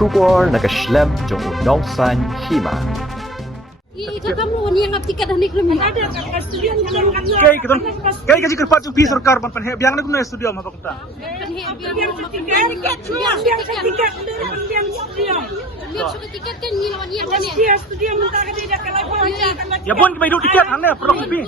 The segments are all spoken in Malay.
出国那个 Schlemm 中有农山起码。 Ika kamu ni yang tiket dah ni kelemi. Ada studio Kay kiton. Kay kasi kerpat yung piece or carbon pan biang na kuno studio ma bakta. Tiket kan ni lawan yang ni. Studio minta ke dia kalau Ya bon may do tiket hanne pro bi.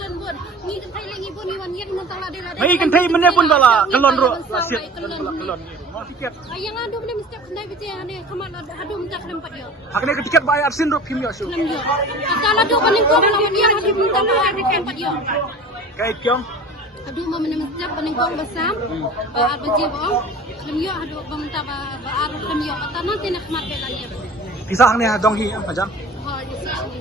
Ni kai lengi bon ni wan yang nonton la de la. May kan tay mene pun bala kelon ro asit kelon. Mau tiket. Ayang adu ni mesti kena bice ane kamal adu minta kelempat dia. Hakne ke tiket bayar sin ro kim yo su. Kalau adu kan ko lawan yang adu minta kelempat dia. Kay kyong. Adu mau menempat peningkong besar. Ar bajie bong. Lemyo adu minta ba ar lemyo kata nanti nak mat belanya. Kisah hangne dong hi ajan. Ha di sini.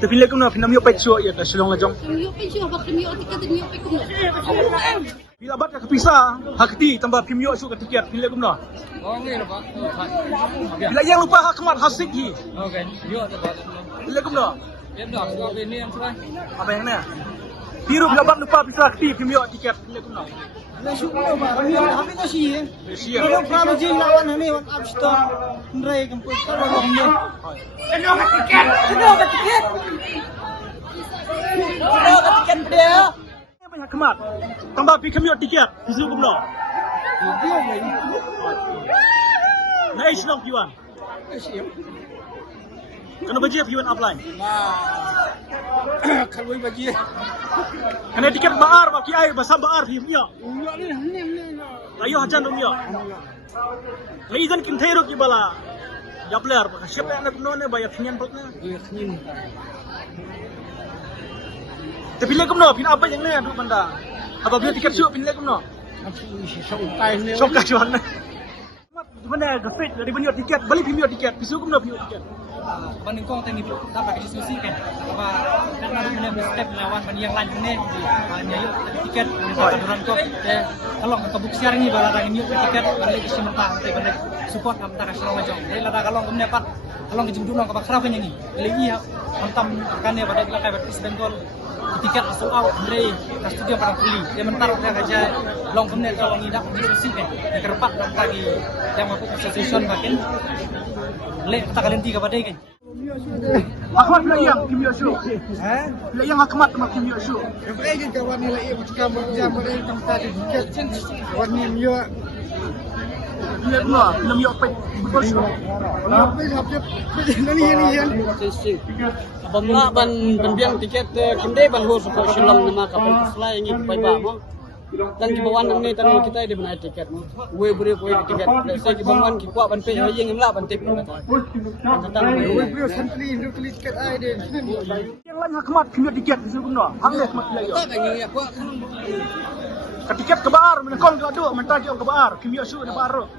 Tapi le kuno pinam yo pet show ya ta silong ajong. Lemyo pensi ba lemyo tiket lemyo pe kuno. Bila bat ka pisah hakti tambah pim yo su ka tiket pile kuno. Oh, ni lah Pak. Bila yang lupa hakmat hasik hi. Okey, yuk tu Pak. Pile kuno. Dia dah sebab ini yang sudah. Apa yang ni? Biru bila bat lupa pisah hakti pim yo tiket pile kuno. Kami ko siya. Siya. Pero pramo jing lawan hani wan absto. Ndray kampus ko lawan mo. Ano ka tiket dia? Banyak kemat. Tambah pim yo tiket. Bisu kuno. Na islong piwan. Kena bajie piwan apply. Kalau bagi. Kena tiket baar ba ki ai basam baar pim yo. Ayo hajan dong yo. Na izan kim thairo ki bala. Ya player siapa yang nak kuno ne bayar pinyan potna. Tapi le kuno pin apa yang ne adu banda. Apa beli tiket su pin le kuno. Songkai juan. Mana gafit dari beli tiket, beli pim yo tiket, bisu kuno pim tiket. Banding kong tadi dapat diskusi kan. Apa kan ada punya step lawan banding yang lain ni. Hanya yuk tiket orang tu. Kalau kebuk siaran ni balarang yuk tiket balik isi mentah tapi balik support antara Shalom Majong. Jadi lada kalau kamu dapat kalau ke jumlah ke bakar apa yang ni. Lagi ya hantam kan ya pada kita kayak presiden gol tiket sold out dari studio para kuli. Dia mentar dia aja long kemudian kalau tidak diskusi kan. Yang keempat lagi yang mampu association makin lek tak kalian tiga pada kan. Hakmat bila yang kim yo su. Bila yang hakmat sama kim yo su. Yang kawan ni lagi macam jam pada tempat tiket warni yo. Bila kuno, pim yo pet. Betul su. Apa habis ni yan. Abang ban biang tiket kinde ban ho support Shalom nama kapal selai ini pai ba mo. Dan di bawah ni tan kita ada benar tiket. We beri tiket. Saya di bawah ki kuat ban pe yang lah ban tip. Bro sentri nukli tiket ai deh. Yang lain hakmat kim yo tiket bisu kuno. Hang le hakmat bila yo. Tak kan ya kuat. Ka tiket ke baar, menekong ke adu, mentah ke baar, kim yo su ke baar.